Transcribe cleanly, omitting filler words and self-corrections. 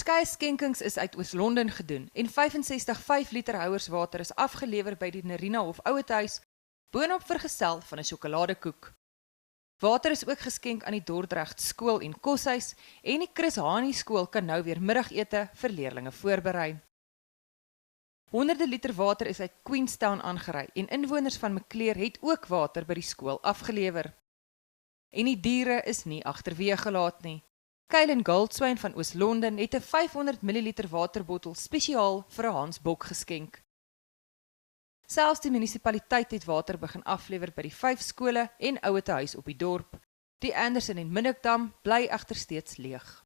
Verskeie skenkings is uit Oos-London gedoen en 65 5-liter houers water is afgelewer by die Nerina Hof Ouetehuis, boonop vergesel van 'n sjokoladekoek. Water is ook geskenk aan die Dordrecht skool en koshuis en die Chris Hani skool kan nou weer middagete vir leerlinge voorberei. Honderde liter water is uit Queenstown aangery en inwoners van Maclear het ook water by die skool afgelewer. En die diere is nie agterweë gelaat nie. Kylen Goldswyn van Oos-London het 'n 500 ml waterbottel spesiaal vir 'n Hansbok geskenk. Selfs die munisipaliteit het water begin aflewer by die 5 skole en ouetehuis op die dorp. Die Anderson en Minnickdam bly egter steeds leeg.